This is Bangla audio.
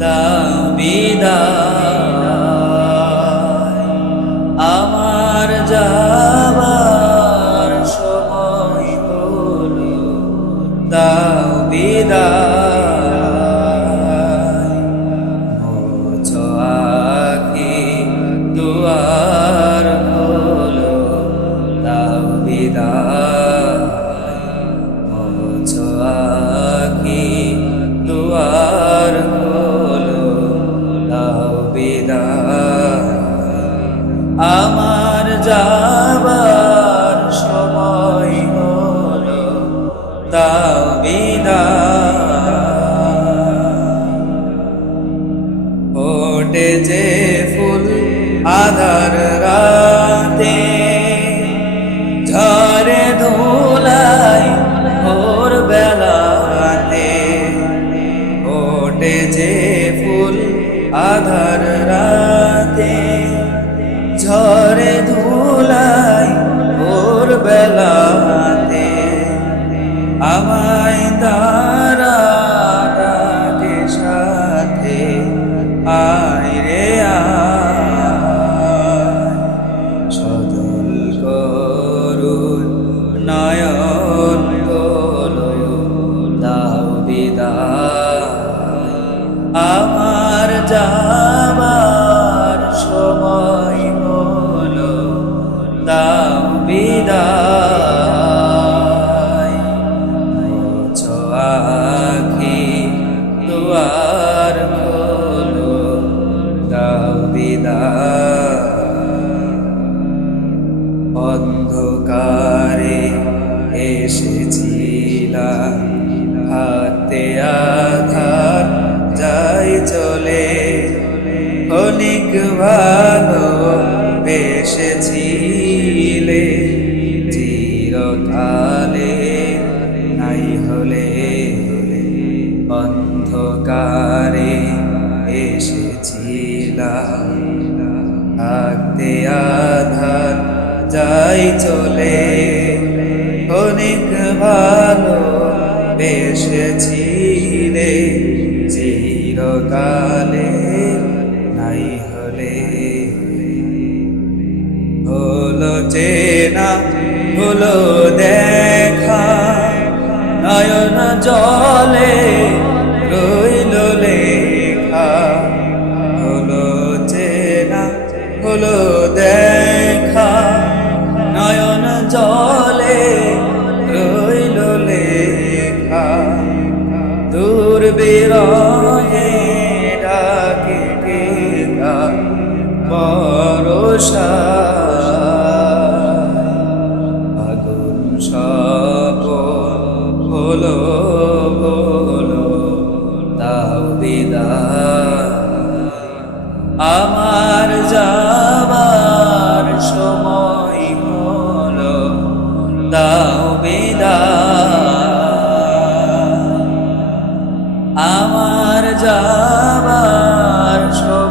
দাবিদা ভালো বেসেছিলে, চিরকালে নাই হলে অন্ধকারে এসেছিলাম। থাকতে আধার যাই চলে, অনেক ভালো বেসেছিলে, চিরকাল হলো দেখা, নয়ন জলে রইল লেখা। হলো চেনা হলো দেখা, নয়ন জলে রইল লেখা। দূর বিরহে ডাকে পরশা আমার যাবার সময় হল দাও বিদা। আমার যাবার সময়